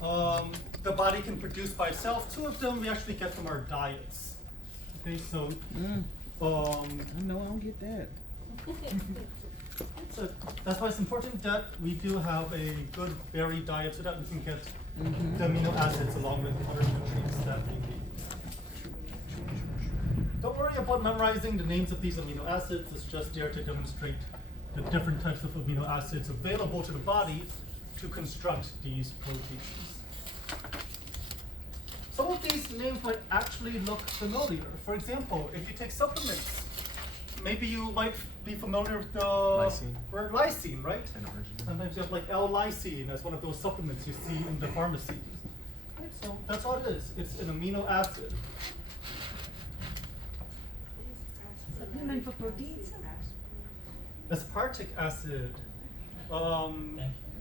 the body can produce by itself. Two of them we actually get from our diets. Okay, so I know I don't get that. so that's why it's important that we do have a good berry diet so that we can get the amino acids along with other nutrients that we need. Don't worry about memorizing the names of these amino acids. It's just there to demonstrate the different types of amino acids available to the body to construct these proteins. Some of these names might actually look familiar. For example, if you take supplements, maybe you might be familiar with the word lysine, right? Sometimes you have like L-lysine as one of those supplements you see in the pharmacies. Right, so that's all it is. It's an amino acid. Supplement for proteins? Aspartic acid.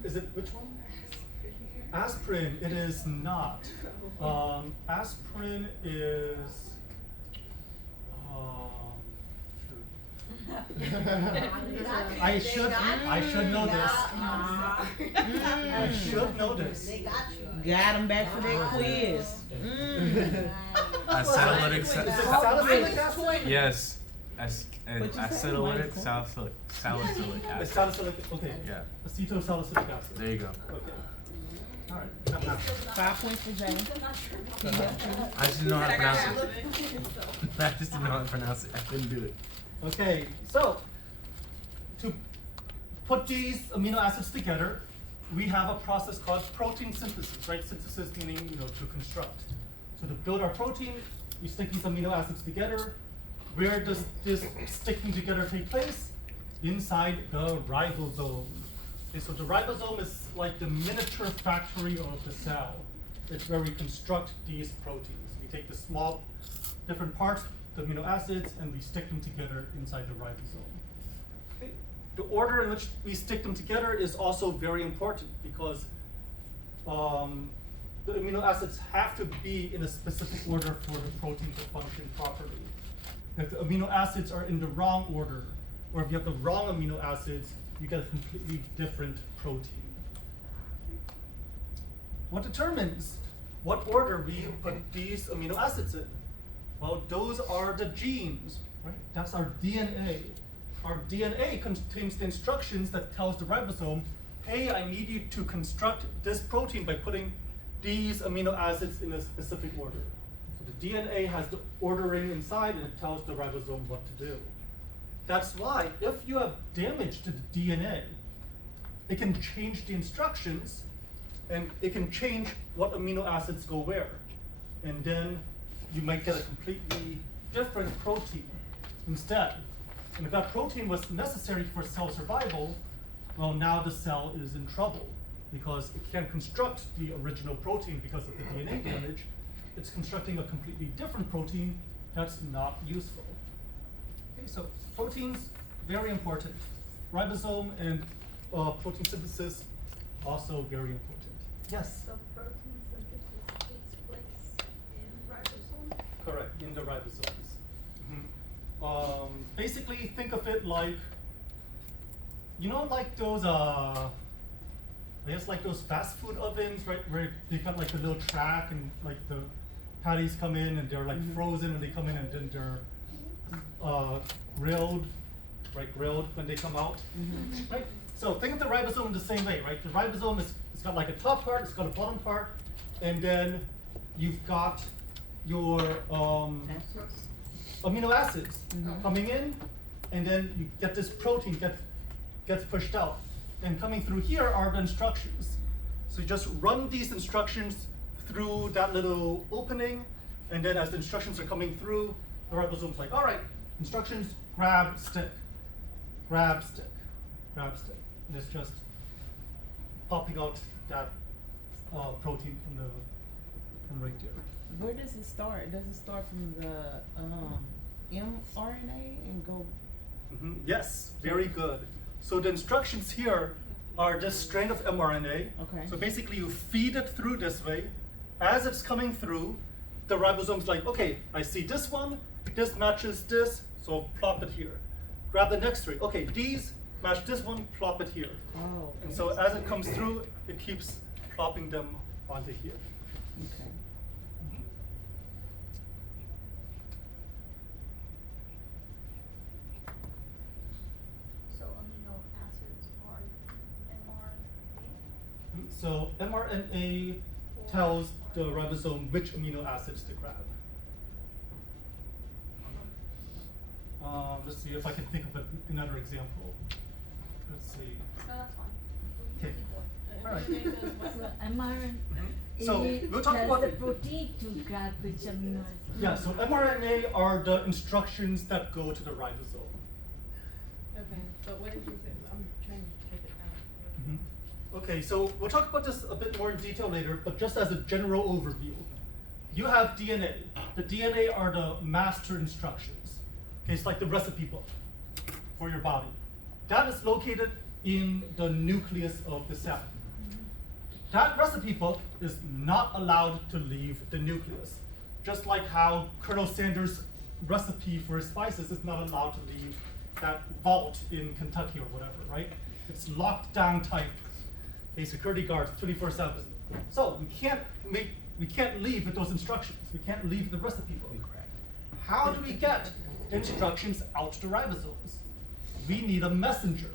Is it which one? Aspirin. It is not. Aspirin is. I should know this. I should know this. They got you. Got him back for that quiz. Acetylic Salicylic acid? Yes. Acetylic salicylic It's acid. salicylic. Okay. Yeah. Acetylsalicylic acid. There you go. Okay. All right. I'm not. 5 points for Jay. I just didn't know how to pronounce it. I just didn't know how to pronounce it. I couldn't do it. Okay, so to put these amino acids together, we have a process called protein synthesis, right? Synthesis meaning, to construct. So to build our protein, we stick these amino acids together. Where does this sticking together take place? Inside the ribosome. Okay, so the ribosome is like the miniature factory of the cell. It's where we construct these proteins. We take the small different parts, the amino acids, and we stick them together inside the ribosome. Okay. The order in which we stick them together is also very important because the amino acids have to be in a specific order for the protein to function properly. If the amino acids are in the wrong order, or if you have the wrong amino acids, you get a completely different protein. What determines what order we put these amino acids in? Well, those are the genes, right? That's our DNA. Our DNA contains the instructions that tells the ribosome, hey, I need you to construct this protein by putting these amino acids in a specific order. So the DNA has the ordering inside and it tells the ribosome what to do. That's why if you have damage to the DNA, it can change the instructions and it can change what amino acids go where. And then you might get a completely different protein instead. And if that protein was necessary for cell survival, well, now the cell is in trouble because it can't construct the original protein because of the DNA damage. It's constructing a completely different protein that's not useful. Okay, so proteins, very important. Ribosome and protein synthesis, also very important. Yes? So protein synthesis takes place in ribosome? Correct, in the ribosomes. Basically, think of it like, like those, I guess like those fast food ovens, right, where they got like a little track and like the patties come in and they're like frozen when they come in and then they're grilled when they come out, right? So think of the ribosome the same way, right? The ribosome it's got like a top part, it's got a bottom part, and then you've got your amino acids coming in, and then you get this protein gets pushed out. And coming through here are the instructions. So you just run these instructions through that little opening, and then as the instructions are coming through, the ribosome's like, all right, instructions, grab, stick, grab, stick, grab, stick. And it's just popping out that protein from right there. Where does it start? Does it start from the mRNA and go? Yes, very good. So the instructions here are this strand of mRNA. Okay. So basically you feed it through this way. As it's coming through, the ribosome's like, okay, I see this one, this matches this, so plop it here. Grab the next three. Okay, these match this one, plop it here. Oh. And so as it comes through, it keeps plopping them onto here. Okay. So amino acids are mRNA. So mRNA tells the ribosome which amino acids to grab. Let's see if I can think of another example. Let's see. No, that's fine. Okay. All right. So mRNA. So, we'll talk about- the protein to grab which amino acid. Yeah, so mRNA are the instructions that go to the ribosome. Okay, but what did you say? I'm trying to take it out. Okay, so we'll talk about this a bit more in detail later, but just as a general overview. You have DNA. The DNA are the master instructions. Okay, it's like the recipe book for your body. That is located in the nucleus of the cell. That recipe book is not allowed to leave the nucleus. Just like how Colonel Sanders' recipe for his spices is not allowed to leave that vault in Kentucky or whatever, right? It's locked down tight. Okay, security guards 24/7. So we can't leave with those instructions. We can't leave the recipe book. How do we get instructions out to ribosomes? We need a messenger.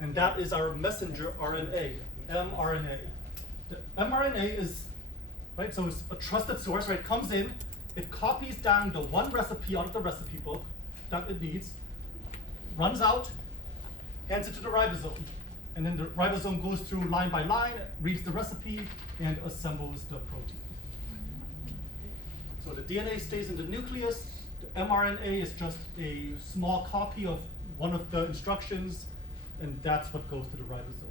And that is our messenger RNA, mRNA. The mRNA is, right, so it's a trusted source, right? It comes in, it copies down the one recipe out of the recipe book that it needs, runs out, hands it to the ribosome. And then the ribosome goes through line by line, reads the recipe, and assembles the protein. So the DNA stays in the nucleus, the mRNA is just a small copy of one of the instructions, and that's what goes to the ribosome.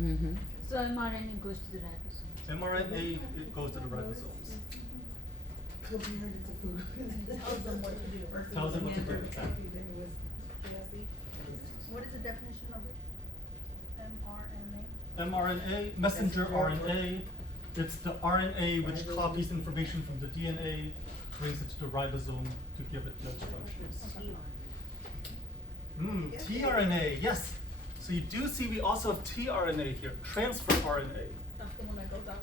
Mm-hmm. So mRNA goes to the ribosome. mRNA, it goes to the ribosomes. Tells them what to do. First it Tells was them what to do, hamburger, exactly. then it was KFC. What is the definition of it? mRNA? mRNA, messenger RNA, it's the RNA which copies information from the DNA, brings it to the ribosome to give it the instructions. tRNA, yes. So you do see we also have tRNA here, transfer RNA. That's the one that goes out.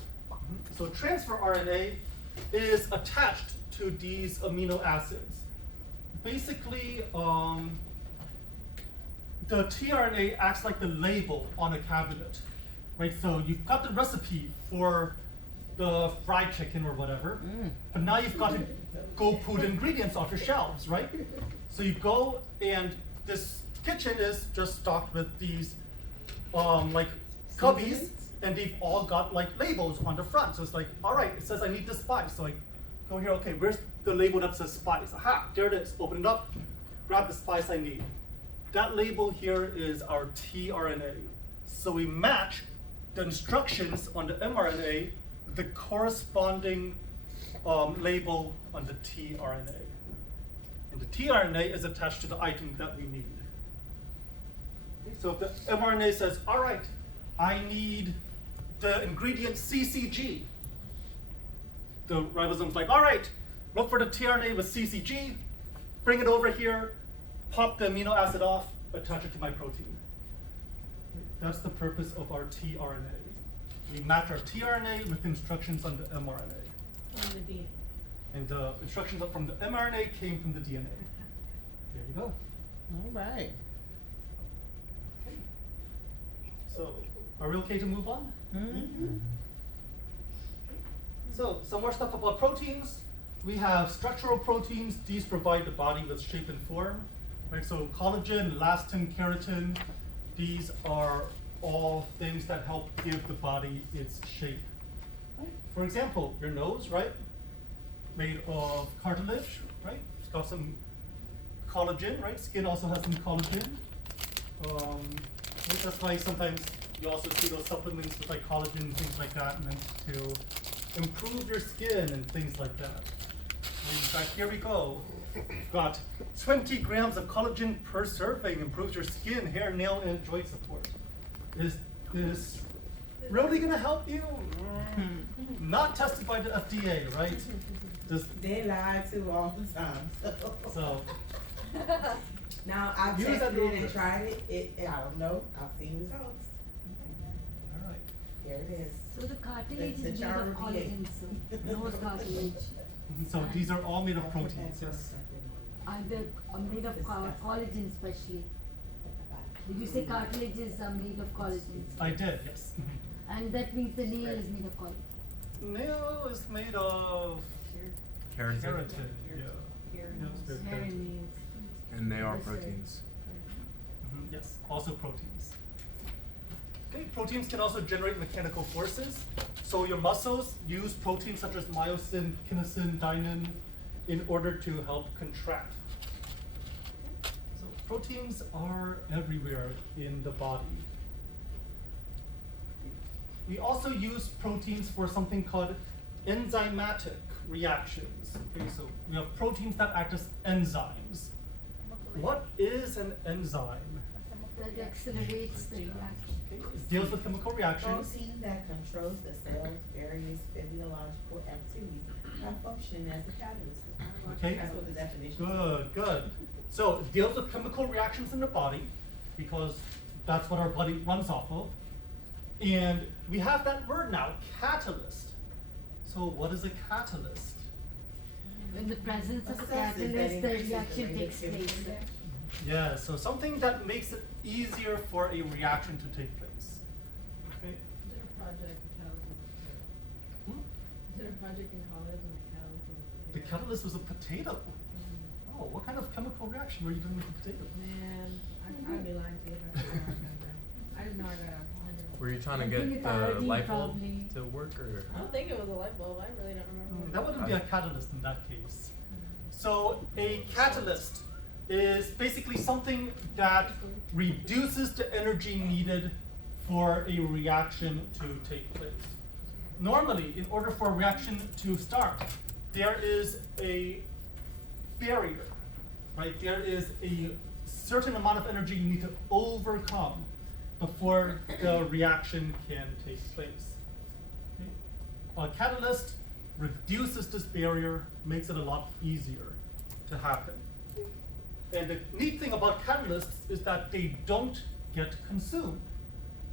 So transfer RNA is attached to these amino acids. Basically, the tRNA acts like the label on a cabinet, right? So you've got the recipe for the fried chicken or whatever, but now you've got to go pull the ingredients off your shelves, right? So you go and this kitchen is just stocked with these like cubbies, and they've all got like labels on the front. So it's like, all right, it says I need this spice. So I go here, okay, where's the label that says spice? Aha, there it is. Open it up, grab the spice I need. That label here is our tRNA. So we match the instructions on the mRNA with the corresponding label on the tRNA. And the tRNA is attached to the item that we need. So if the mRNA says, all right, I need the ingredient CCG, the ribosome's like, all right, look for the tRNA with CCG, bring it over here, pop the amino acid off, attach it to my protein. That's the purpose of our tRNA. We match our tRNA with instructions on the mRNA. On the DNA. And the instructions from the mRNA came from the DNA. There you go. All right. So, are we okay to move on? Mm-hmm. So, some more stuff about proteins. We have structural proteins. These provide the body with shape and form. Right? So, collagen, elastin, keratin, these are all things that help give the body its shape. Right? For example, your nose, right? Made of cartilage, right? It's got some collagen, right? Skin also has some collagen. Right? That's why sometimes you also see those supplements with like collagen and things like that meant to improve your skin and things like that. In fact, here we go. We've got 20 grams of collagen per serving, improves your skin, hair, nail, and joint support. Is this really gonna help you? Not tested by the FDA, right? Just, They lie too all the time, so. so Now, I Use that tested it and list. tried it, I don't know, I've seen results. All right. Here it is. So the cartilage The is made jar of of collagen, so no cartilage. So these are all made of proteins, yes. And they're made of collagen especially. Did you say cartilages are made of collagen? I did, yes. And that means the nail is made of collagen. Nail is made of Keratin. keratin. Yeah. Yeah, it's made of Hair keratin. and nails. And they are Yes, sir. proteins. Yes, also proteins. Okay, proteins can also generate mechanical forces. So your muscles use proteins such as myosin, kinesin, dynin in order to help contract. So proteins are everywhere in the body. We also use proteins for something called enzymatic reactions. Okay, so we have proteins that act as enzymes. What is an enzyme? That accelerates the reaction. Okay, it deals with chemical reactions. Protein that controls the cell's various physiological activities that function as a catalyst. Okay. That's what the definition is. Good, good. So it deals with chemical reactions in the body because that's what our body runs off of. And we have that word now, catalyst. So what is a catalyst? In the presence of a Assesses that catalyst, the increases the reaction rate of takes place. chemical reaction. Yeah, so something that makes it easier for a reaction to take place. Okay. Did a project, the catalyst was a potato. Hmm? Did a project in college and the catalyst was a potato. The catalyst was a potato. Oh, what kind of chemical reaction were you doing with the potato? Man, I'd be lying to you if I said I remember. I just know I got a 100. Were you trying to I think get it's the iodine light bulb probably. to work or? I don't think it was a light bulb. I really don't remember. That wouldn't be a catalyst in that case. So a catalyst is basically something that reduces the energy needed for a reaction to take place. Normally, in order for a reaction to start, there is a barrier, right? There is a certain amount of energy you need to overcome before the reaction can take place. Okay? A catalyst reduces this barrier, makes it a lot easier to happen. And the neat thing about catalysts is that they don't get consumed.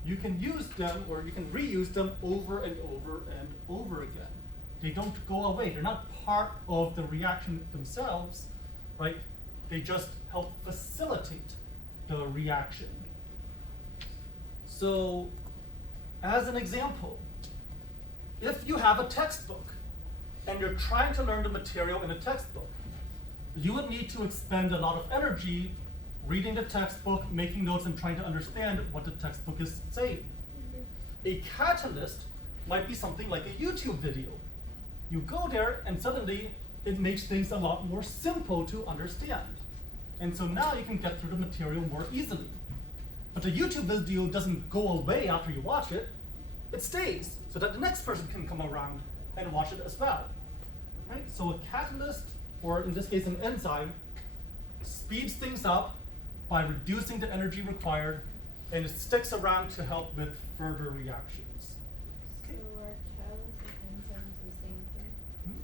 You can use them or you can reuse them over and over and over again. They don't go away. They're not part of the reaction themselves, right? They just help facilitate the reaction. So, as an example, if you have a textbook and you're trying to learn the material in a textbook, you would need to expend a lot of energy reading the textbook, making notes, and trying to understand what the textbook is saying. A catalyst might be something like a YouTube video. You go there and suddenly it makes things a lot more simple to understand. And so now you can get through the material more easily. But the YouTube video doesn't go away after you watch it. It stays so that the next person can come around and watch it as well. Right? So a catalyst, or in this case an enzyme, speeds things up by reducing the energy required, and it sticks around to help with further reactions. So are catalysts and enzymes the same thing?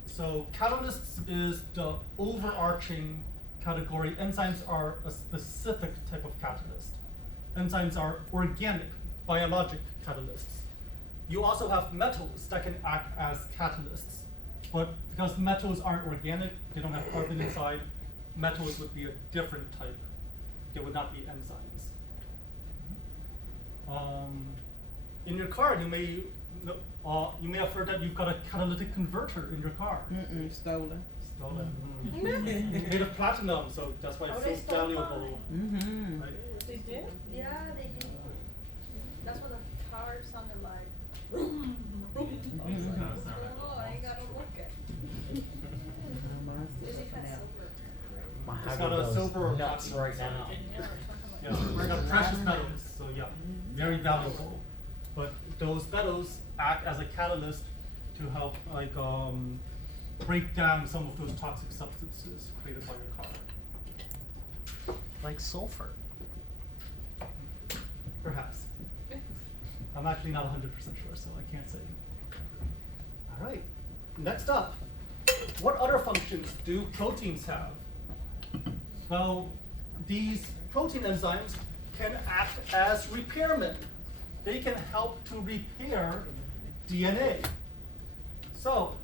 So catalysts is the overarching category. Enzymes are a specific type of catalyst. Enzymes are organic, biologic catalysts. You also have metals that can act as catalysts. But because metals aren't organic, they don't have carbon inside, metals would be a different type. They would not be enzymes. In your car, you may have heard that you've got a catalytic converter in your car. Stolen. Stolen. It's made of platinum, so that's why Oh, it's they so stole valuable. Mm-hmm. Right? They did? Yeah, they do. That's what the car sounded like. Vroom, vroom. I was like, what's going on? I ain't gotta look at it. Is it kind of silver? I'm It's having got a those silver or nuts platinum right now. Yeah, we're talking Yeah, about. we're got precious metals, so yeah, very valuable. But those metals act as a catalyst to help break down some of those toxic substances created by your car. Like sulfur. Perhaps. I'm actually not 100% sure, so I can't say. All right, next up, what other functions do proteins have? Well, these protein enzymes can act as repairmen. They can help to repair DNA. So,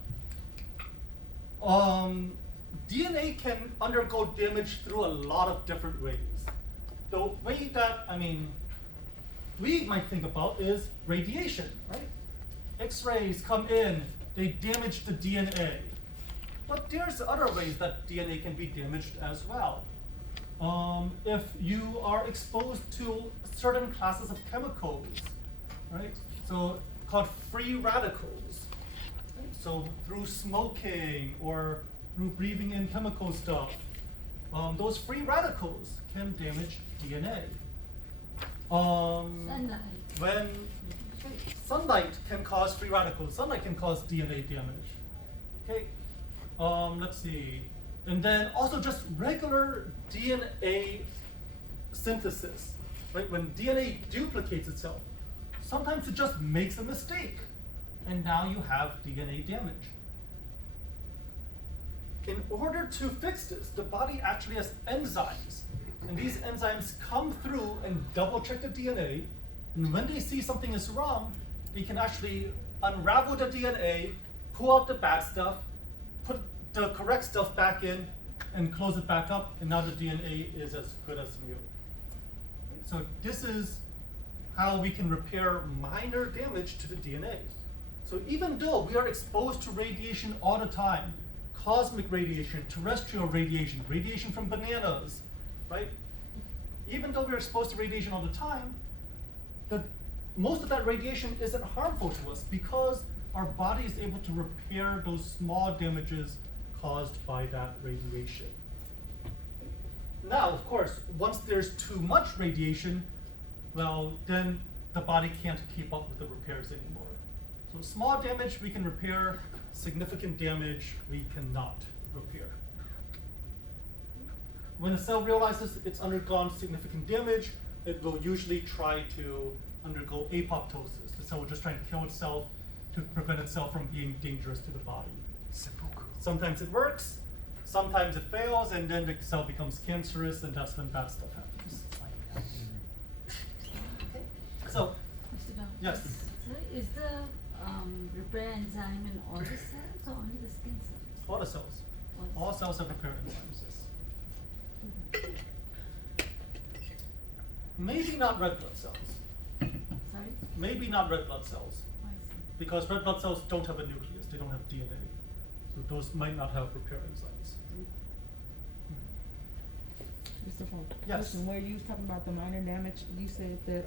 DNA can undergo damage through a lot of different ways. The way that, we might think about is radiation, right? X-rays come in, they damage the DNA. But there's other ways that DNA can be damaged as well. If you are exposed to certain classes of chemicals, right? So called free radicals. Right? So through smoking or through breathing in chemical stuff, those free radicals can damage DNA. Sunlight. When sunlight can cause free radicals, sunlight can cause DNA damage. Okay, let's see. And then also just regular DNA synthesis, right? When DNA duplicates itself, sometimes it just makes a mistake, and now you have DNA damage. In order to fix this, the body actually has enzymes, and these enzymes come through and double check the DNA, and when they see something is wrong, they can actually unravel the DNA, pull out the bad stuff, put the correct stuff back in, and close it back up, and now the DNA is as good as new. So this is how we can repair minor damage to the DNA. So even though we are exposed to radiation all the time, cosmic radiation, terrestrial radiation, radiation from bananas, right? Even though we're exposed to radiation all the time, most of that radiation isn't harmful to us because our body is able to repair those small damages caused by that radiation. Now, of course, once there's too much radiation, well, then the body can't keep up with the repairs anymore. So small damage we can repair, significant damage we cannot repair. When a cell realizes it's undergone significant damage, it will usually try to undergo apoptosis. The cell will just try to kill itself to prevent itself from being dangerous to the body. Sometimes it works, sometimes it fails, and then the cell becomes cancerous, and that's when bad stuff happens. Okay. So, Mr. Doctor, yes. so is the repair enzyme in all the cells or only the skin cells? All the cells. All cells have repair enzymes, yes. Maybe not red blood cells. Sorry? Maybe not red blood cells. Oh, I see. Because red blood cells don't have a nucleus, they don't have DNA. So those might not have repair enzymes. Mr. Phung, Yes. listen, where you was talking about the minor damage, you said that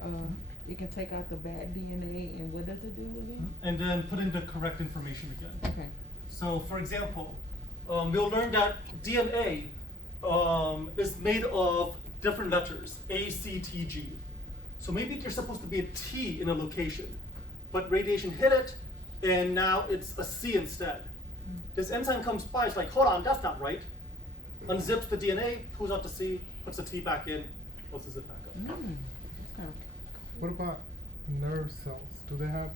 it can take out the bad DNA, and what does it do again? And then put in the correct information again. Okay. So for example, we'll learn that DNA is made of different letters, A, C, T, G. So maybe there's supposed to be a T in a location, but radiation hit it, and now it's a C instead. This enzyme comes by, it's like, hold on, that's not right. Unzips the DNA, pulls out the C, puts the T back in, closes it back up. That's kind of. What about nerve cells? Do they have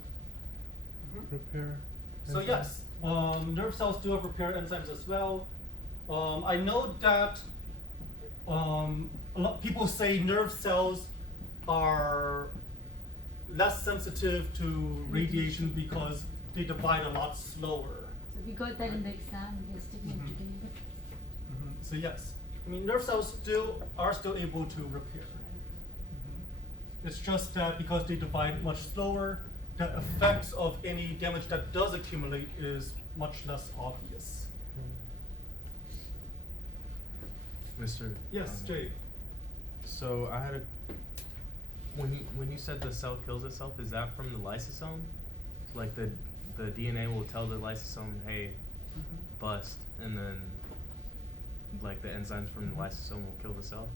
Mhm. repair? So enzymes? yes, nerve cells do have repair enzymes as well. I know that a lot people say nerve cells are less sensitive to radiation because they divide a lot slower. So we got that in the exam yesterday and today. So yes, nerve cells are still able to repair. It's just that because they divide much slower, the effects of any damage that does accumulate is much less obvious. Mr. Yes, Jay. So I had a when you said the cell kills itself, is that from the lysosome? So like the DNA will tell the lysosome, hey, bust, and then like the enzymes from the lysosome will kill the cell?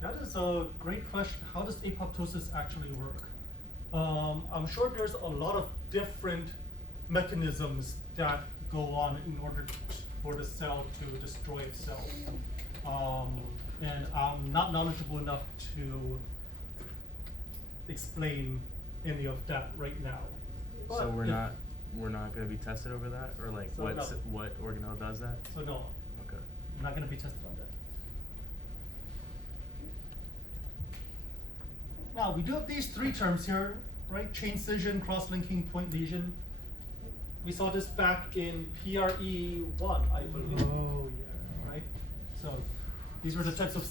That is a great question. How does apoptosis actually work? I'm sure there's a lot of different mechanisms that go on in order for the cell to destroy itself. And I'm not knowledgeable enough to explain any of that right now. So But we're if- not gonna be tested over that, or like So no. what organelle does that? So no, Okay. I'm not going to be tested on that. Now, we do have these three terms here, right? Chain scission, cross-linking, point lesion. We saw this back in PRE1, I believe. Oh yeah. Right? So these were the types of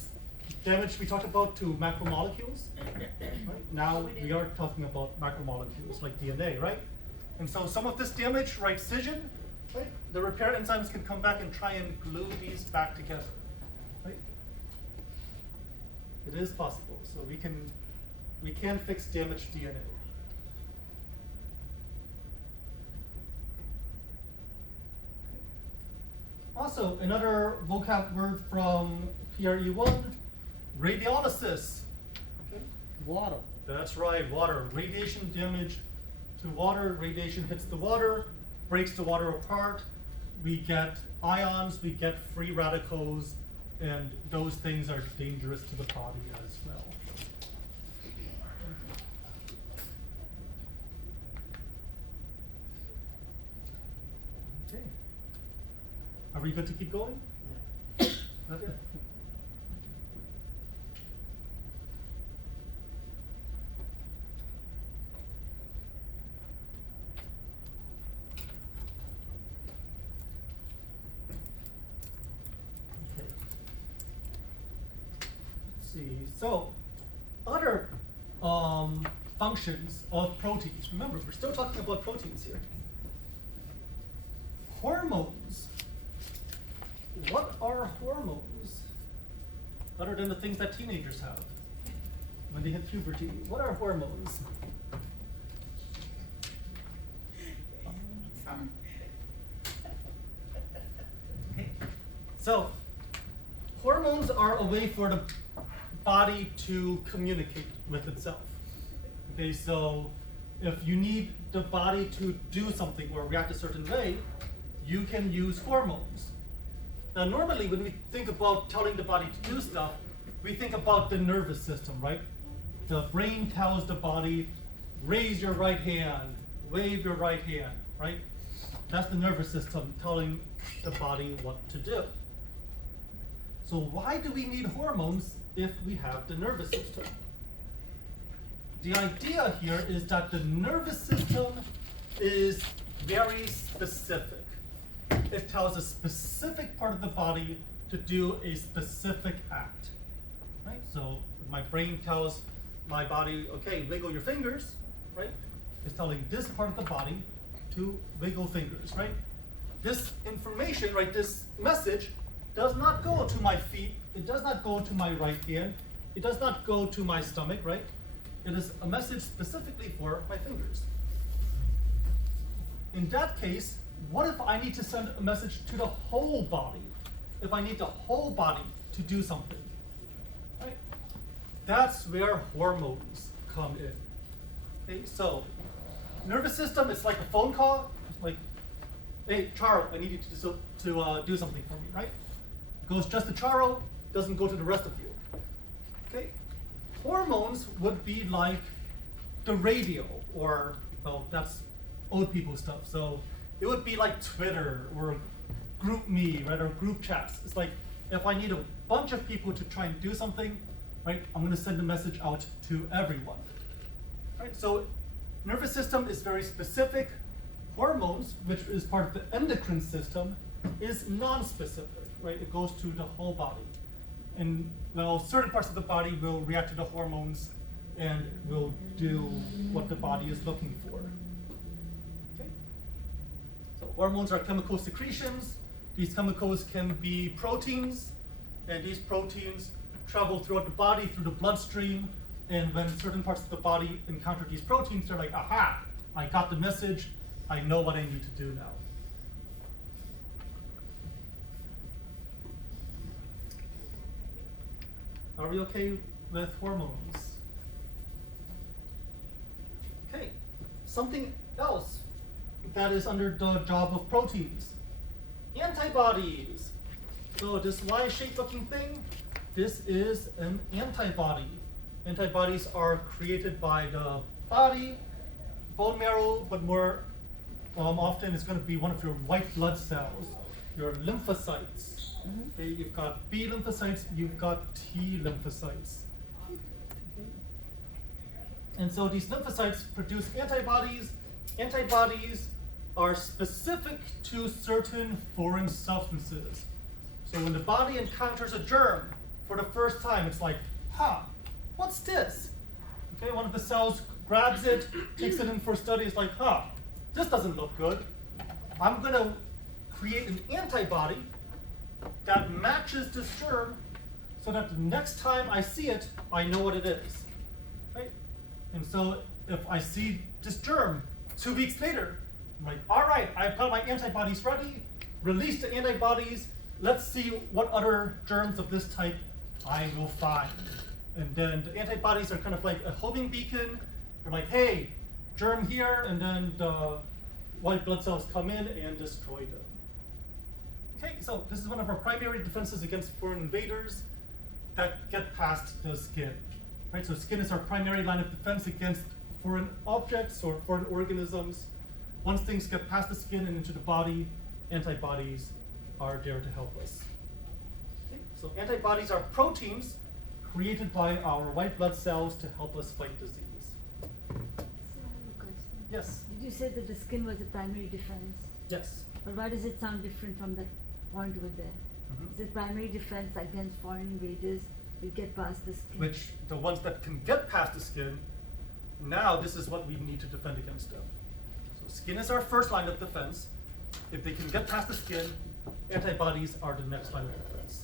damage we talked about to macromolecules. Right? Now we are talking about macromolecules like DNA, right? And so some of this damage, right, scission, right? The repair enzymes can come back and try and glue these back together. Right? It is possible. So we can fix damaged DNA. Also, another vocab word from PRE1, radiolysis. Okay? Water. That's right, water. Radiation damage to water. Radiation hits the water, breaks the water apart. We get ions, we get free radicals, and those things are dangerous to the body as well. Okay. Are we good to keep going? Not yet? Okay. Let's see. So, other functions of proteins. Remember, we're still talking about proteins here. Hormones. What are hormones? Other than the things that teenagers have when they hit puberty. What are hormones? Okay. So, hormones are a way for the body to communicate with itself. Okay, so if you need the body to do something or react a certain way, you can use hormones. Now, normally when we think about telling the body to do stuff, we think about the nervous system, right? The brain tells the body, raise your right hand, wave your right hand, right? That's the nervous system telling the body what to do. So why do we need hormones if we have the nervous system? The idea here is that the nervous system is very specific. It tells a specific part of the body to do a specific act, right? So my brain tells my body, okay, wiggle your fingers, right? It's telling this part of the body to wiggle fingers, right? This information, right, this message does not go to my feet, it does not go to my right hand, it does not go to my stomach, right? It is a message specifically for my fingers. In that case, what if I need to send a message to the whole body? If I need the whole body to do something, right? That's where hormones come in. Okay, so nervous system is like a phone call. It's like, hey, Charo, I need you to do something for me, right? Goes just to Charo, doesn't go to the rest of you. Okay, hormones would be like the radio, or well, that's old people stuff. So it would be like Twitter or GroupMe, right, or group chats. It's like if I need a bunch of people to try and do something, right, I'm going to send a message out to everyone. Right, so nervous system is very specific. Hormones, which is part of the endocrine system, is non-specific, right? It goes to the whole body. And well, certain parts of the body will react to the hormones and will do what the body is looking for. Okay? So hormones are chemical secretions. These chemicals can be proteins, and these proteins travel throughout the body through the bloodstream. And when certain parts of the body encounter these proteins, they're like, aha, I got the message, I know what I need to do now. Are we okay with hormones? Okay, something else that is under the job of proteins. Antibodies. So this Y-shaped looking thing, this is an antibody. Antibodies are created by the body, bone marrow, but more often it's going to be one of your white blood cells, your lymphocytes. Okay, you've got B lymphocytes, you've got T lymphocytes. Okay. And so these lymphocytes produce antibodies. Antibodies are specific to certain foreign substances. So when the body encounters a germ for the first time, it's like, huh, what's this? Okay, one of the cells grabs it, takes it in for study, it's like, huh, this doesn't look good. I'm gonna create an antibody that matches this germ so that the next time I see it, I know what it is, right? And so if I see this germ 2 weeks later, I'm like, all right, I've got my antibodies ready, release the antibodies, let's see what other germs of this type I will find. And then the antibodies are kind of like a homing beacon. They're like, hey, germ here, and then the white blood cells come in and destroy them. Okay, so this is one of our primary defenses against foreign invaders that get past the skin. Right, so skin is our primary line of defense against foreign objects or foreign organisms. Once things get past the skin and into the body, antibodies are there to help us. Okay, so antibodies are proteins created by our white blood cells to help us fight disease. So I have a question. Yes. Did you say that the skin was a primary defense? Yes. But why does it sound different from that point over there? Mhm. Is it primary defense against foreign invaders? We get past the skin. Which the ones that can get past the skin, now this is what we need to defend against them. So skin is our first line of defense. If they can get past the skin, antibodies are the next line of defense.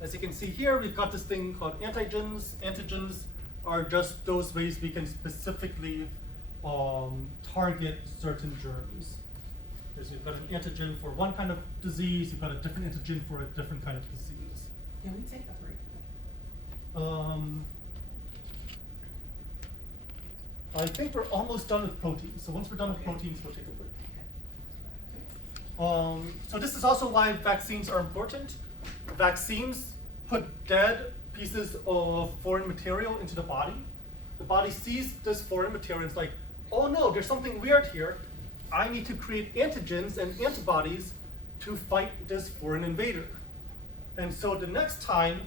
As you can see here, we've got this thing called antigens. Antigens are just those ways we can specifically target certain germs. Because you've got an antigen for one kind of disease, you've got a different antigen for a different kind of disease. Can we take a break? I think we're almost done with proteins. So once we're done with proteins, we'll take a break. So this is also why vaccines are important. Vaccines put dead pieces of foreign material into the body. The body sees this foreign material and it's like, oh no, there's something weird here. I need to create antigens and antibodies to fight this foreign invader. And so the next time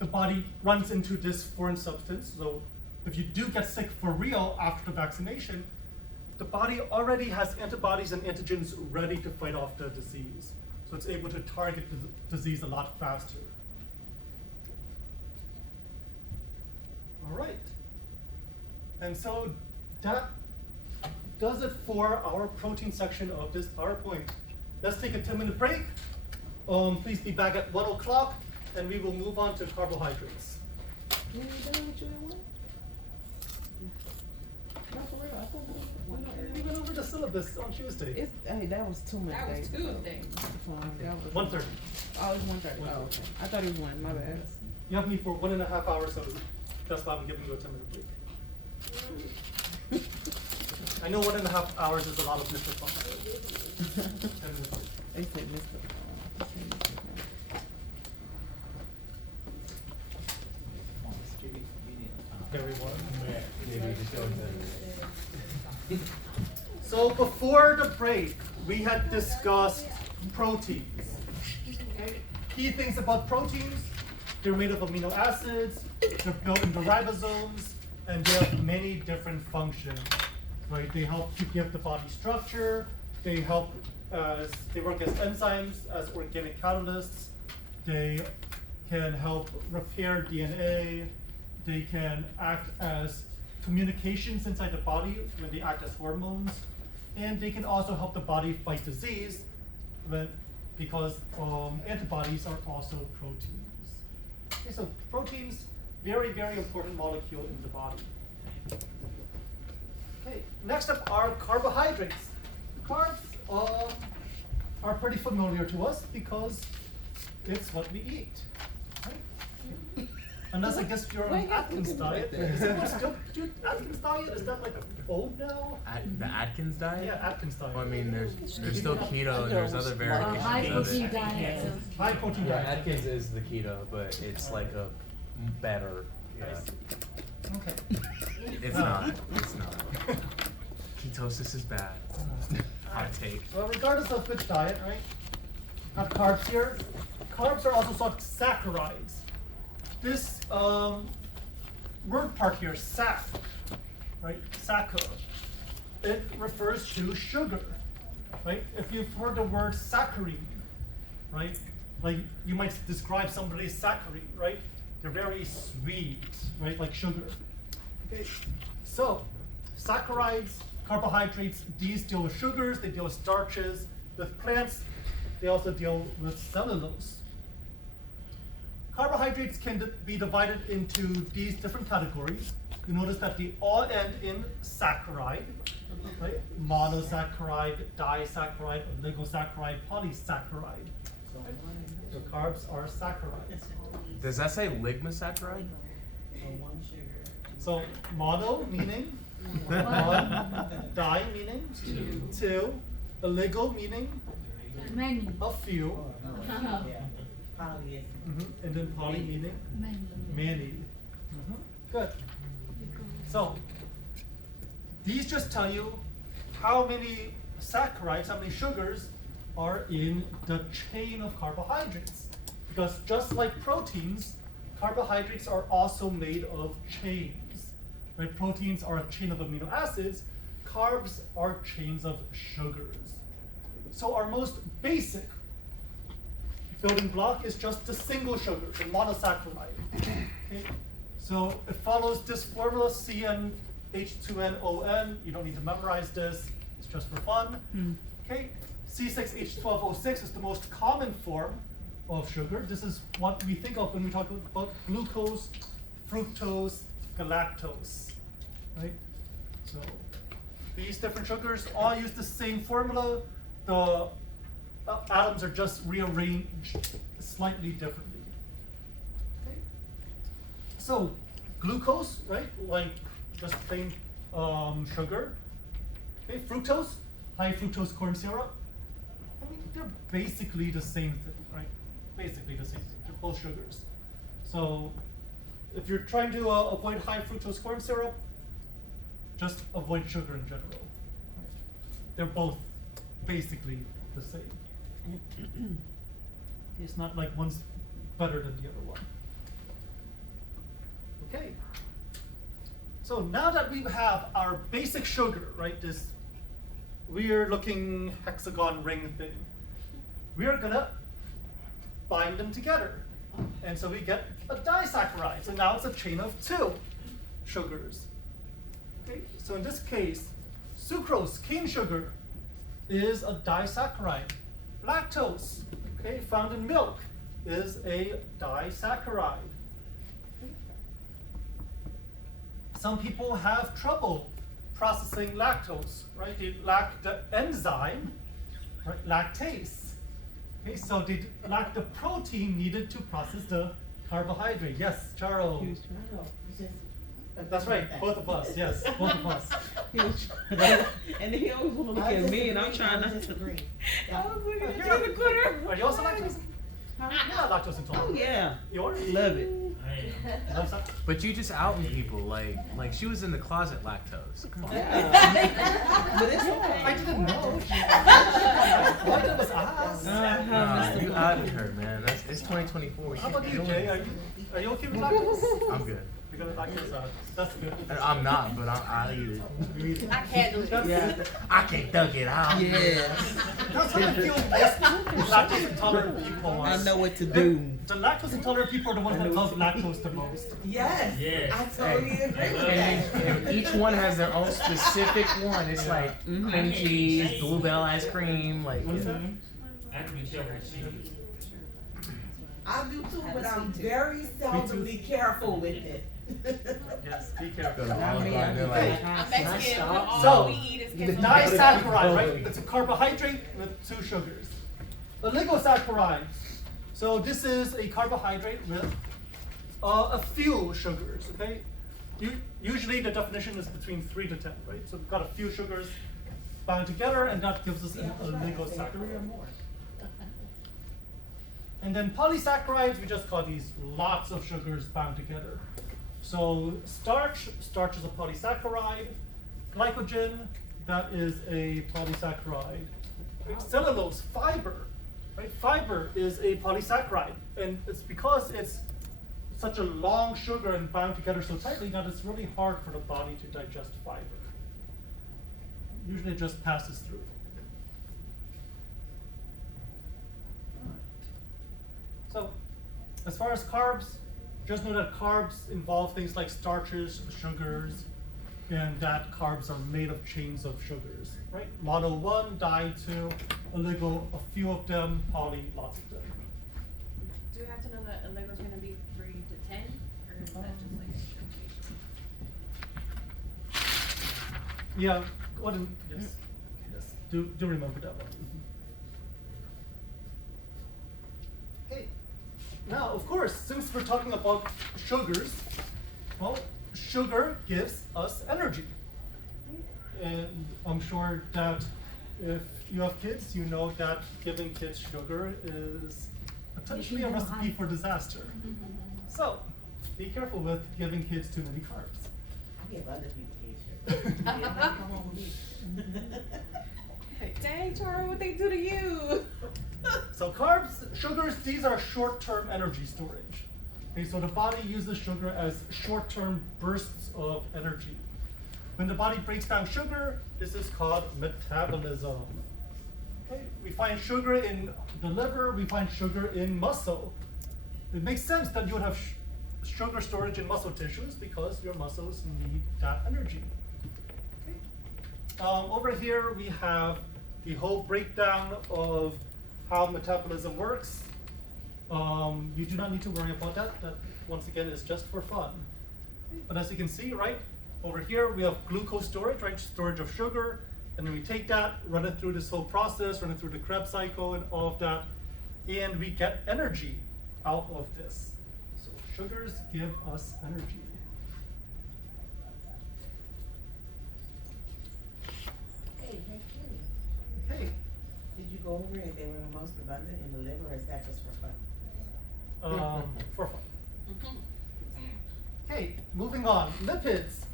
the body runs into this foreign substance, so if you do get sick for real after the vaccination, the body already has antibodies and antigens ready to fight off the disease. So it's able to target the disease a lot faster. All right. And so that does it for our protein section of this PowerPoint. Let's take a 10-minute break. Please be back at 1 o'clock, and we will move on to carbohydrates. You ain't done what you want? No, for real, I thought We went over the syllabus on Tuesday. it's, hey, that was too much. That was days. Tuesday. Fine, that was 1:30. Oh, it's 1:30. Oh, okay. I thought it was 1. My bad. You have me for 1.5 hours, so that's why I'm giving you a 10-minute break. I know 1.5 hours is a lot of Mr. Fun. 10 minutes break. They said Mr. Everyone. Maybe to show them. So before the break, we had discussed proteins. Okay? Key things about proteins: they're made of amino acids, they're built in the ribosomes, and they have many different functions. Right? They help to give the body structure. They help they work as enzymes, as organic catalysts. They can help repair DNA. They can act as communications inside the body when they act as hormones. And they can also help the body fight disease because antibodies are also proteins. Okay, so proteins, very, very important molecule in the body. Okay, next up are carbohydrates. Carbs are pretty familiar to us because it's what we eat. Right? Unless I guess you're on Atkins diet. Is it still Atkins diet? Is that like old now? The Atkins diet? Yeah, Atkins diet. Well, I mean, there's still keto and there's other variations high of protein it. diet. So. High protein Yeah, diet. Atkins is the keto, but it's like a better. Yeah. Okay. It's not. It's not. Ketosis is bad. Hot take. Well, regardless of which diet, right? Got carbs here. Carbs are also called saccharides. This word part here, sac, right? Saccharide. It refers to sugar, right? If you've heard the word saccharine, right? Like you might describe somebody as saccharine, right? They're very sweet, right? Like sugar. Okay. So, saccharides, carbohydrates, these deal with sugars, they deal with starches. With plants, they also deal with cellulose. Carbohydrates can be divided into these different categories. You notice that they all end in saccharide, right? Monosaccharide, disaccharide, oligosaccharide, polysaccharide. So carbs are saccharides. Does that say ligmasaccharide? One sugar. So mono meaning one, di meaning two, oligo meaning Many. a few, Yeah. Poly is. and then poly meaning Many. many. Good. So these just tell you how many saccharides, how many sugars are in the chain of carbohydrates. Because just like proteins, carbohydrates are also made of chains. Right? Proteins are a chain of amino acids, carbs are chains of sugars. So our most basic building block is just the single sugar, the monosaccharide. Okay? So it follows this formula, CnH2nOn. You don't need to memorize this, it's just for fun. Okay? C6H12O6 is the most common form of sugar. This is what we think of when we talk about glucose, fructose, galactose, right? So these different sugars all use the same formula. The atoms are just rearranged slightly differently. Okay. So glucose, right? Like just plain sugar. Okay, fructose, high fructose corn syrup. I mean, they're basically the same thing, right? Basically the same thing. They're both sugars. So if you're trying to avoid high fructose corn syrup, just avoid sugar in general. Right? They're both basically the same. It's not like one's better than the other one. Okay. So now that we have our basic sugar, right, this weird looking hexagon ring thing, we are gonna bind them together. And so we get a disaccharide. So now it's a chain of two sugars. Okay, so in this case, sucrose, cane sugar, is a disaccharide. Lactose, okay, found in milk, is a disaccharide. Okay. Some people have trouble processing lactose, right? They lack the enzyme, right, lactase. Okay, so they lack the protein needed to process the carbohydrate. Yes, Charles. No, just. That's right, both of us, yes, both of us. And he always wanna look at me and I'm trying not to. disagree. I was looking at You're you in the not- corner. Are you also lactose? You're not lactose intolerant. Oh, yeah. You are? Love it. You love something? But you just outing people like she was in the closet lactose. Come on. Yeah. But it's okay. I didn't know. All I did was ask. Nah, you outed her, man. It's 2024. We How can't about be you, doing Jay? this. Are you okay with lactose? I'm good. You're gonna lactose that's good. I'm not, but I'll eat it. You eat it. I can't do it. That's- I can't duck it out. Yeah. That's how I feel most lactose intolerant people are. I know what to do. The lactose intolerant people are the ones that love lactose the most. Yes. Yes. I totally agree with that. And each one has their own specific one. It's like cream cheese, bluebell ice cream, like. What is that? I have to be careful with cheese. I do too, but I'm very seldomly careful with it. Yes, be careful. I mean, They're like, I'm Mexican, all So, we eat is the queso. disaccharide, right? It's a carbohydrate with two sugars. Oligosaccharides. So this is a carbohydrate with a few sugars, okay? Usually the definition is between 3 to 10, right? So we've got a few sugars bound together, and that gives us an oligosaccharide. And then polysaccharides, we just call these lots of sugars bound together. So starch is a polysaccharide. Glycogen, that is a polysaccharide. Cellulose, fiber, Right? Fiber is a polysaccharide, and it's because it's such a long sugar and bound together so tightly that it's really hard for the body to digest fiber. Usually it just passes through. So, as far as carbs, just know that carbs involve things like starches, sugars, and that carbs are made of chains of sugars, right? Mono 1, di 2, oligo, a few of them, poly, lots of them. Do we have to know that Allegro's gonna be 3 to 10, or is that just like a short Yeah, what in, yes, yes, do remember that one. Okay, now of course, since we're talking about sugars, well, sugar gives us energy. And I'm sure that if you have kids, you know that giving kids sugar is potentially a recipe for disaster. So, be careful with giving kids too many carbs. I give other people kids sugar. Yeah, come on with me. Dang, Tara, what they do to you? So carbs, sugars, these are short-term energy storage. Okay, so the body uses sugar as short-term bursts of energy. When the body breaks down sugar, this is called metabolism. Okay, we find sugar in the liver, we find sugar in muscle. It makes sense that you would have sugar storage in muscle tissues because your muscles need that energy. Okay. Over here we have the whole breakdown of how metabolism works. You do not need to worry about that. That, once again, is just for fun. But as you can see, right, over here we have glucose storage, right, storage of sugar, and then we take that, run it through this whole process, run it through the Krebs cycle and all of that, and we get energy out of this. So sugars give us energy. Hey, Okay. did you go over if they were the most abundant in the liver, or is that just for fun? For fun. Okay, moving on. Lipids.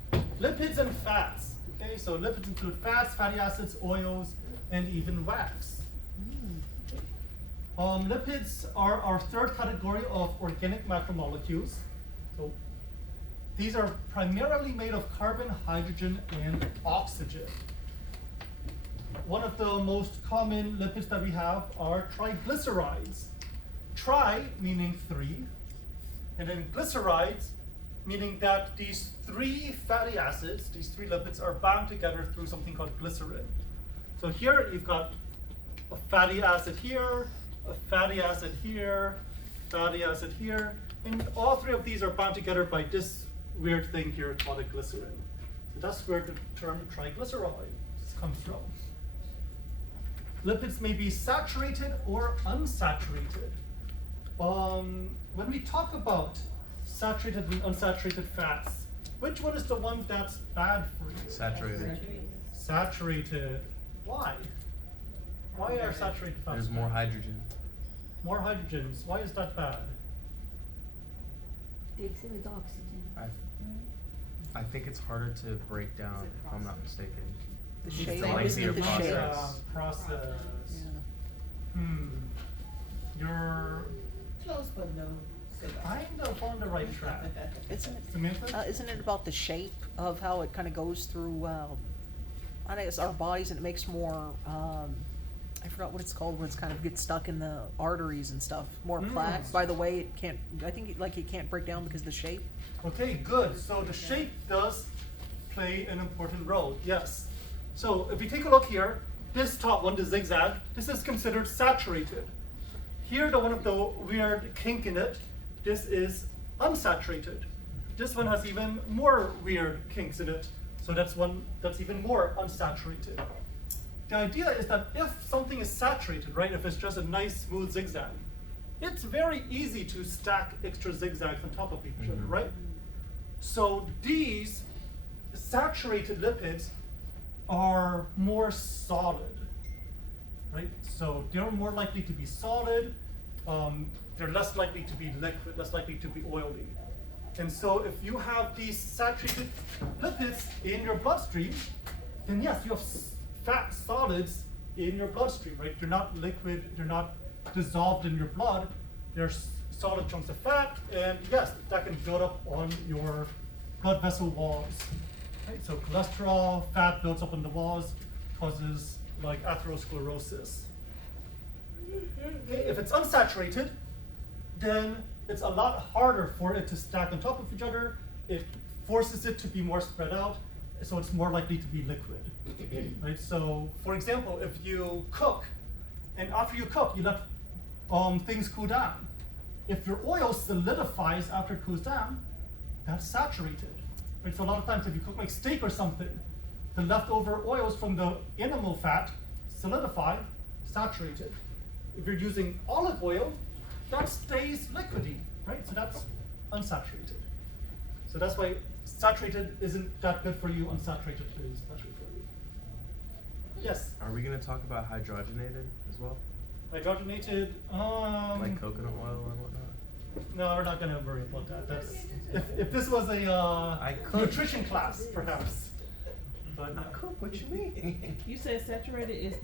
Lipids and fats. Okay, so lipids include fats, fatty acids, oils, and even wax. Lipids are our third category of organic macromolecules. So these are primarily made of carbon, hydrogen, and oxygen. One of the most common lipids that we have are triglycerides. Tri meaning 3, and then glycerides meaning that these 3 fatty acids, these 3 lipids, are bound together through something called glycerin. So here you've got a fatty acid here, a fatty acid here, fatty acid here, and all 3 of these are bound together by this weird thing here called a glycerin. So that's where the term triglycerides comes from. Lipids may be saturated or unsaturated. When we talk about saturated and unsaturated fats, which one is the one that's bad for you? Saturated. Saturated. Why? Why are saturated fats There's more bad? hydrogen. More hydrogens. Why is that bad? Takes it with oxygen. I think it's harder to break down, if I'm not mistaken. The It's shape. a lengthier The shape. Process. Yeah. You're Close, but no cigar. kind of on the right track. Samantha? Isn't it about the shape of how it kind of goes through, I guess our bodies, and it makes more, I forgot what it's called, where it's kind of gets stuck in the arteries and stuff, more plaque. By the way, it can't, I think it can't break down because of the shape. Okay, good. So the shape does play an important role, yes. So if we take a look here, this top one, the zigzag, this is considered saturated. Here, the one with the weird kink in it, this is unsaturated. This one has even more weird kinks in it. So that's one that's even more unsaturated. The idea is that if something is saturated, right, if it's just a nice smooth zigzag, it's very easy to stack extra zigzags on top of each other, right? So these saturated lipids are more solid, right? So they're more likely to be solid, they're less likely to be liquid, less likely to be oily. And so if you have these saturated lipids in your bloodstream, then yes, you have fat solids in your bloodstream, right? They're not liquid, they're not dissolved in your blood, they're solid chunks of fat, and yes, that can build up on your blood vessel walls. Right? So cholesterol, fat builds up on the walls, causes like atherosclerosis. Okay, if it's unsaturated, then it's a lot harder for it to stack on top of each other. It forces it to be more spread out, so it's more likely to be liquid. Right? So, for example, if you cook, and after you cook, you let things cool down. If your oil solidifies after it cools down, that's saturated. Right? So a lot of times, if you cook like steak or something, the leftover oils from the animal fat solidify, saturated. If you're using olive oil, that stays liquidy, right? So that's unsaturated. So that's why saturated isn't that good for you, unsaturated is better for you. Yes? Are we gonna talk about hydrogenated as well? Hydrogenated, Like coconut oil and whatnot? no, we're not gonna worry about that. That's, if this was a nutrition class, perhaps. But I cook, what you mean? You said saturated is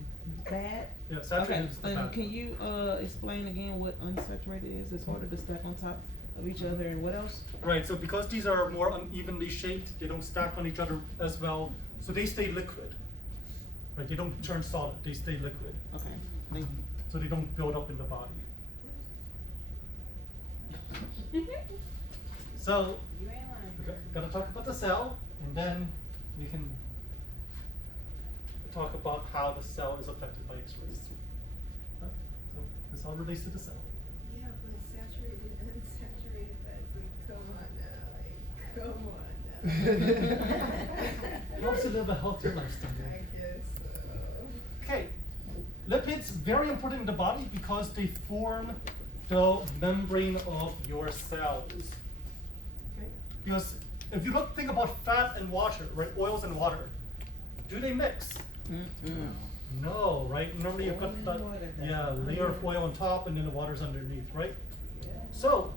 bad? yeah, saturated Okay, is the bad. can you explain again what unsaturated is? It's harder to stack on top of each other, and what else? Right, so because these are more unevenly shaped, they don't stack on each other as well, so they stay liquid. Right, they don't turn solid, they stay liquid. Okay, thank you. So they don't build up in the body. So, You ain't lying. okay, gotta talk about the cell, and then we can talk about how the cell is affected by X-rays. Right? So this all relates to the cell. Yeah, but saturated and unsaturated fats, like, come on now, Helps you live a healthier lifestyle. I guess so. Okay, lipids, very important in the body because they form the membrane of your cells. Okay? Because if you think about fat and water, right, oils and water, do they mix? No, right? Normally you've got Oil that and water, that's layer of oil on top and then the water's underneath, right? So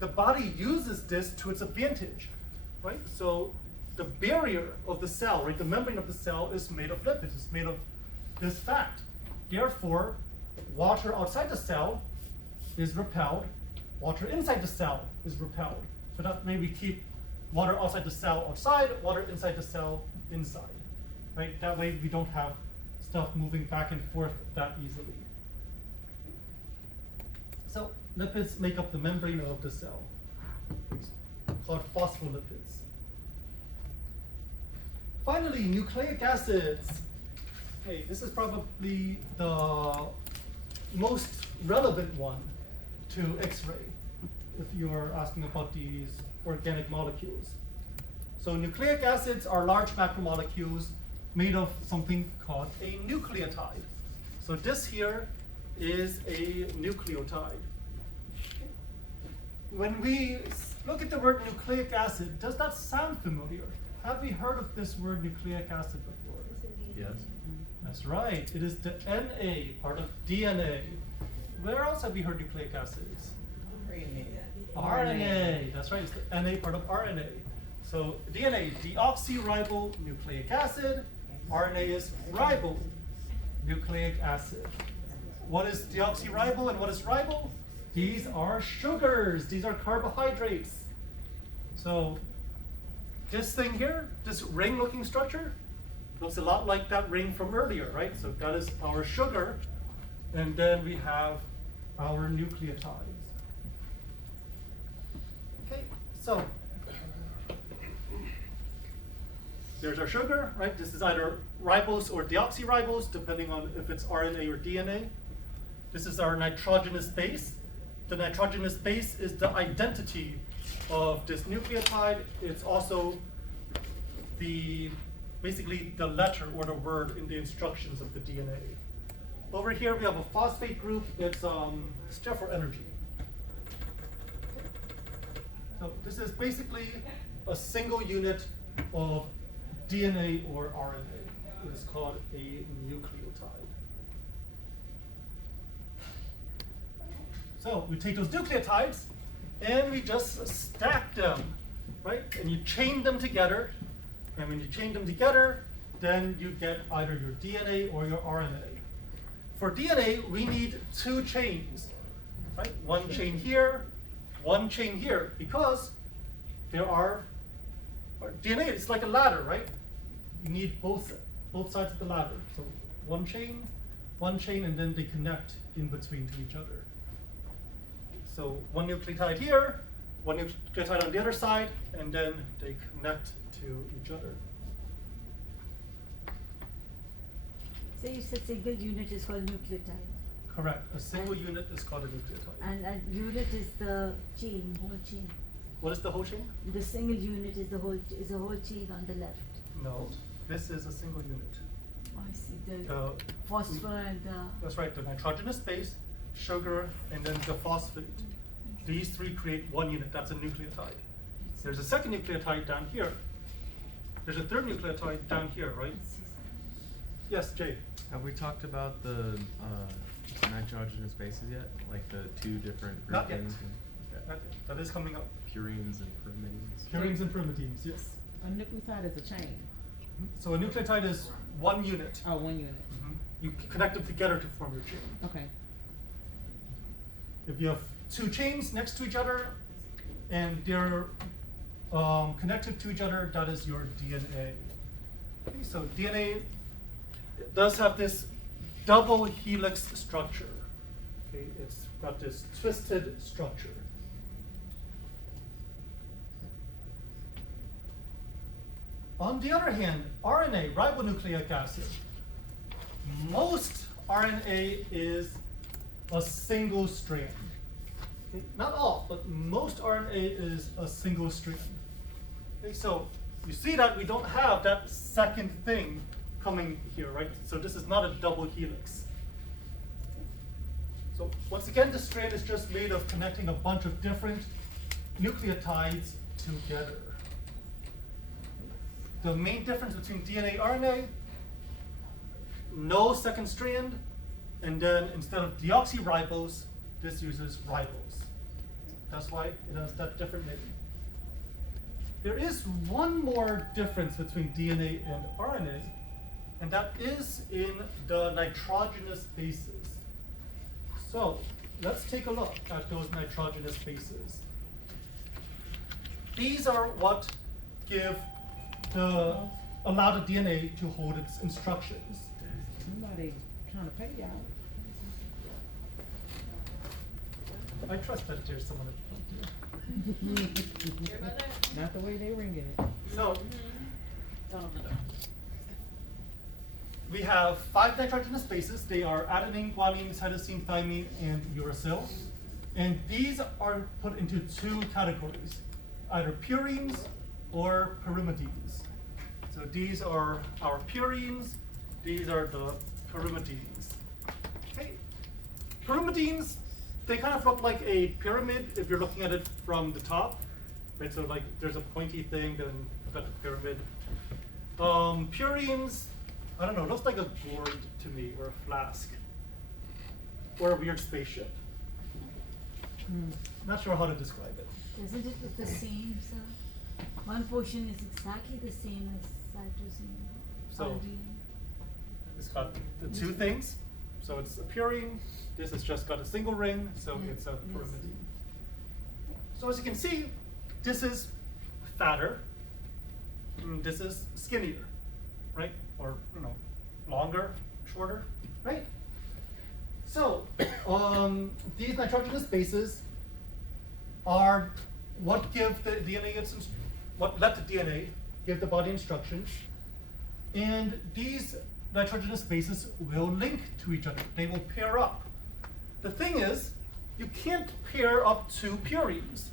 the body uses this to its advantage, right? So the barrier of the cell, right, the membrane of the cell is made of lipids, it's made of this fat. Therefore, water outside the cell is repelled, water inside the cell is repelled. So that way we keep water outside the cell outside, water inside the cell inside. Right? That way we don't have stuff moving back and forth that easily. So lipids make up the membrane of the cell. It's called phospholipids. Finally, nucleic acids. Okay, this is probably the most relevant one to X-ray if you're asking about these organic molecules. So nucleic acids are large macromolecules made of something called a nucleotide. So this here is a nucleotide. When we look at the word nucleic acid, does that sound familiar? Have we heard of this word nucleic acid before? Yes. That's right, it is the Na part of DNA. Where else have we heard nucleic acids? RNA, that's right, it's the Na part of RNA. So DNA, deoxyribonucleic acid, RNA is ribonucleic acid. What is deoxyribo and what is ribo? These are sugars, these are carbohydrates. So this thing here, this ring-looking structure, looks a lot like that ring from earlier, right? So that is our sugar, and then we have our nucleotides. Okay, so there's our sugar, right? This is either ribose or deoxyribose, depending on if it's RNA or DNA. This is our nitrogenous base. The nitrogenous base is the identity of this nucleotide. It's also basically the letter or the word in the instructions of the DNA. Over here we have a phosphate group. It's just for energy. So this is basically a single unit of DNA or RNA. It is called a nucleotide. So we take those nucleotides and we just stack them, right? And you chain them together. And when you chain them together, then you get either your DNA or your RNA. for DNA, we need 2 chains, right? 1 chain here, 1 chain here, because there are, or DNA is like a ladder, right? You need both sides of the ladder. So 1 chain, and then they connect in between to each other. So 1 nucleotide here, 1 nucleotide on the other side, and then they connect to each other. So you said single unit is called nucleotide, Correct. A single unit is called a nucleotide. and a unit is the chain, whole chain. What is the whole chain? The single unit is the whole chain on the left. No, this is a single unit. Oh, I see the The- phosphor and the. That's right, the nitrogenous base, sugar, and then the phosphate. These 3 create 1 unit, that's a nucleotide. There's a second nucleotide down here. There's a third nucleotide down here, right? Yes, Jay? Have we talked about the nitrogenous bases yet? Like the 2 different Not yet. groupings? That is coming up. Purines and pyrimidines. Purines and pyrimidines, yes. A nucleotide is a chain. So a nucleotide is 1 unit. Oh, 1 unit. You connect them together to form your chain. Okay. If you have 2 chains next to each other and they're connected to each other, that is your DNA. Okay, so DNA does have this double helix structure. Okay, it's got this twisted structure. On the other hand, RNA, ribonucleic acid, most RNA is a single strand. Okay, not all, but most RNA is a single strand. Okay, so you see that we don't have that second thing coming here, right? So this is not a double helix. So once again, the strand is just made of connecting a bunch of different nucleotides together. The main difference between DNA and RNA, no second strand, and then instead of deoxyribose, this uses ribose. That's why it has that different name. There is one more difference between DNA and RNA, and that is in the nitrogenous bases. So let's take a look at those nitrogenous bases. These are what allow the DNA to hold its instructions. Somebody trying to pay y'all. I trust that there's someone at the front here. Hear about that? Not the way they ringing it. So we have 5 nitrogenous bases. They are adenine, guanine, cytosine, thymine, and uracil. And these are put into 2 categories, either purines or pyrimidines. So these are our purines, these are the pyrimidines. Okay. Pyrimidines, they kind of look like a pyramid if you're looking at it from the top. Right, so like there's a pointy thing, then you've got the pyramid. Purines, I don't know, looks like a gourd to me, or a flask, or a weird spaceship. Not sure how to describe it. Isn't it with the same, sir? One portion is exactly the same as cytosine. So- aldine. It's got the 2 things. So it's a purine, this has just got a single ring, so Yeah, it's a yes. pyrimidine. So as you can see, this is fatter, and this is skinnier, right? Or, longer, shorter, right? So, these nitrogenous bases are what give the DNA what let the DNA give the body instructions, and these nitrogenous bases will link to each other. They will pair up. The thing is, you can't pair up 2 purines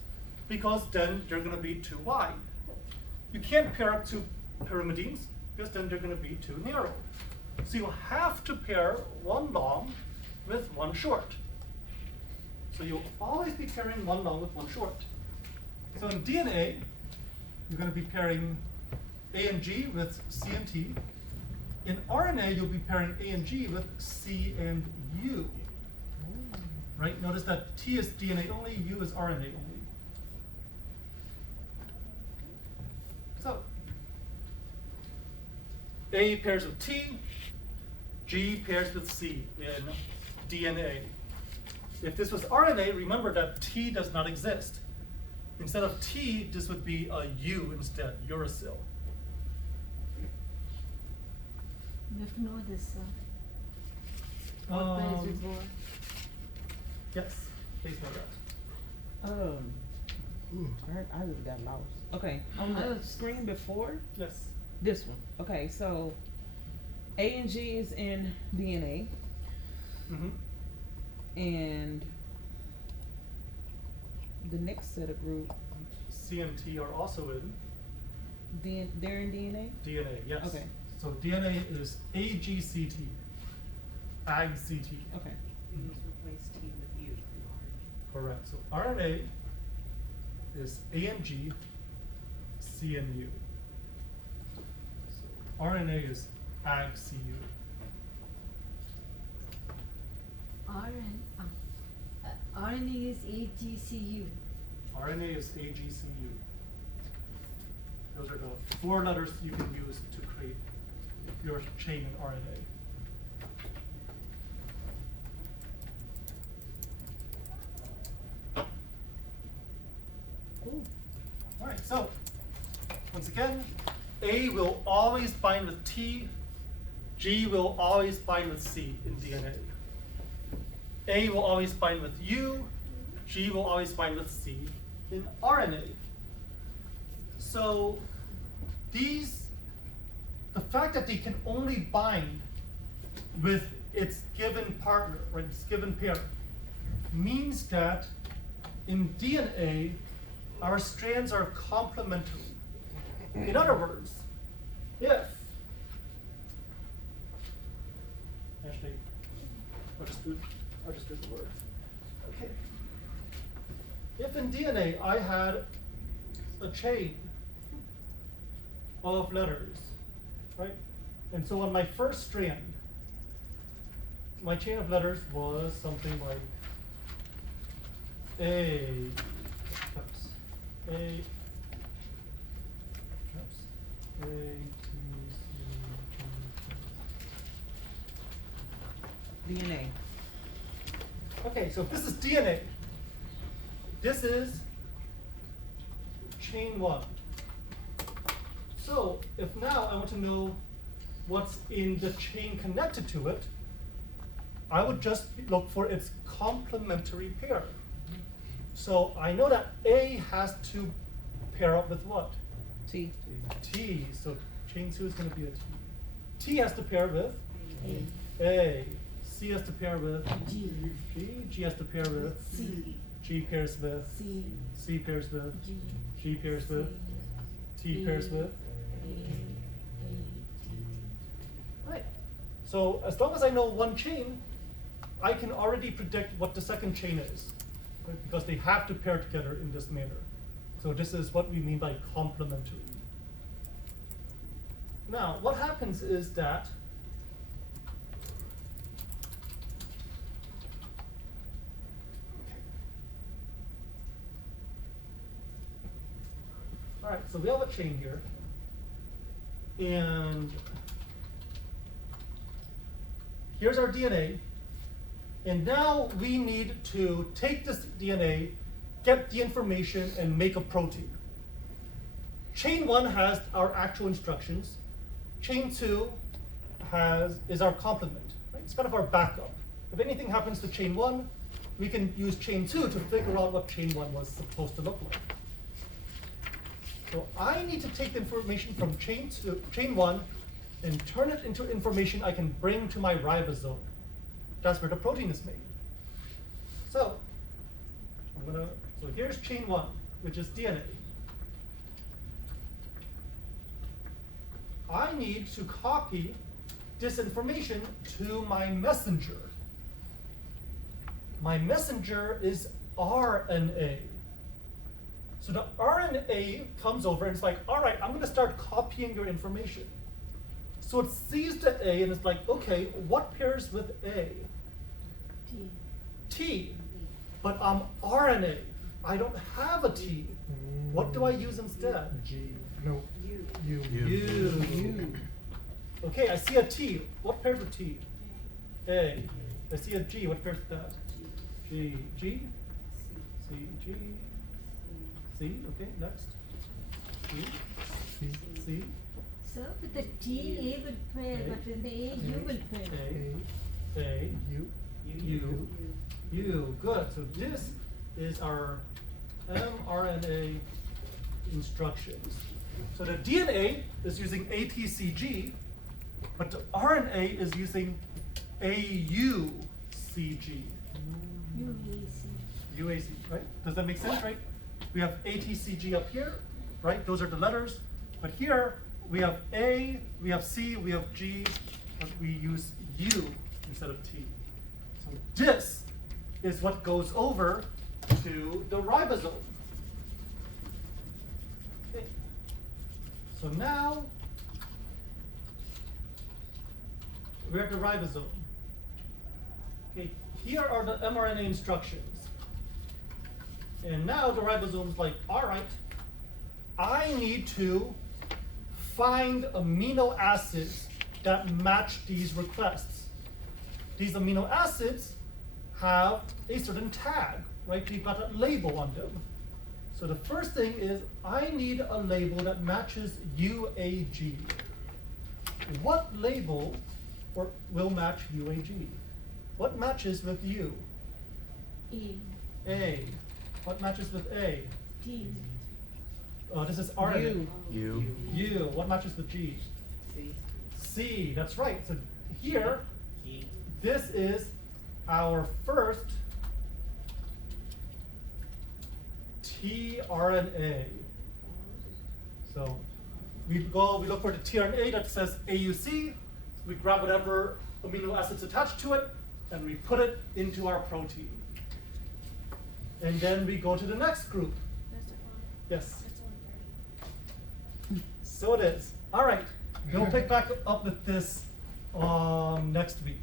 because then they're going to be too wide. You can't pair up 2 pyrimidines because then they're going to be too narrow. So you have to pair 1 long with 1 short. So you'll always be pairing 1 long with 1 short. So in DNA, you're going to be pairing A and G with C and T. In RNA, you'll be pairing A and G with C and U. Right? Notice that T is DNA only, U is RNA only. So A pairs with T, G pairs with C in DNA. If this was RNA, remember that T does not exist. Instead of T, this would be a U instead, uracil. You have to know this. What pairs with what? Yes, please know that. I just got lost. Okay, on the screen before Yes. this one. Okay, so A and G is in DNA, Mm-hmm. and the next set of group, C and T are also in they're in DNA. DNA, yes. Okay. So DNA is AGCT, AGCT. Okay. Replace T with U. Correct. So RNA is A and G, C and U. So RNA is AgCU. RNA is AGCU. RNA is AGCU. Those are the 4 letters you can use to create your chain in RNA. Cool. All right, so once again, A will always bind with T, G will always bind with C in DNA. A will always bind with U, G will always bind with C in RNA. So the fact that they can only bind with its given partner, right, its given pair, means that in DNA, our strands are complementary. In other words, if, actually, I'll just do the word. Okay. If in DNA I had a chain of letters, right? And so on my first strand, my chain of letters was something like A, A, A, T, C, DNA. Okay, so if this is DNA, this is chain 1. So if now I want to know what's in the chain connected to it, I would just look for its complementary pair. So I know that A has to pair up with what? T. T. So chain 2 is going to be a T. T has to pair with A. A. C has to pair with G. G. G has to pair with C. G pairs with C. C pairs with G. G pairs with T pairs with. Right. So as long as I know one chain, I can already predict what the second chain is, right? Because they have to pair together in this manner. So this is what we mean by complementary. Now, what happens is that all right, so we have a chain here, and here's our DNA, and now we need to take this DNA, get the information, and make a protein. Chain 1 has our actual instructions. Chain 2 is our complement, right? It's kind of our backup. If anything happens to chain 1, we can use chain 2 to figure out what chain 1 was supposed to look like. So I need to take the information from chain 1 and turn it into information I can bring to my ribosome. That's where the protein is made. So here's chain 1, which is DNA. I need to copy this information to my messenger. My messenger is RNA. So the RNA comes over and it's like, all right, I'm going to start copying your information. So it sees the A and it's like, okay, what pairs with A? T. T. But I'm RNA. I don't have a T. What do I use instead? G. No. U. U. U. Okay, I see a T. What pairs with T? A. I see a G. What pairs with that? G. G. C. G. C. Okay, next. G. C. C. So with the T, A will pair, A. but with the A, U will pair. A. U. U. U. Good. So this is our mRNA instructions. So the DNA is using ATCG, but the RNA is using AUCG. UAC. UAC, right? Does that make sense, right? We have ATCG up here, right? Those are the letters. But here we have A, we have C, we have G, but we use U instead of T. So this is what goes over to the ribosome. Okay. So now we're at the ribosome. Okay, here are the mRNA instructions. And now the ribosome's like, all right, I need to find amino acids that match these requests. These amino acids have a certain tag, right? We've got a label on them. So the first thing is I need a label that matches UAG. What label will match UAG? What matches with U? A. A. What matches with A? T. This is RNA. U. U. What matches with G? C. C. That's right. So here, G. this is our first tRNA. So we look for the tRNA that says AUC. We grab whatever amino acids attached to it, and we put it into our protein. And then we go to the next group. Mr. Phung, Yes. it's 1:30. So it is. All right. We'll pick back up with this next week.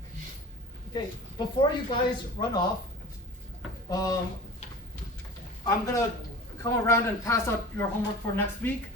Okay. Before you guys run off, I'm gonna come around and pass out your homework for next week.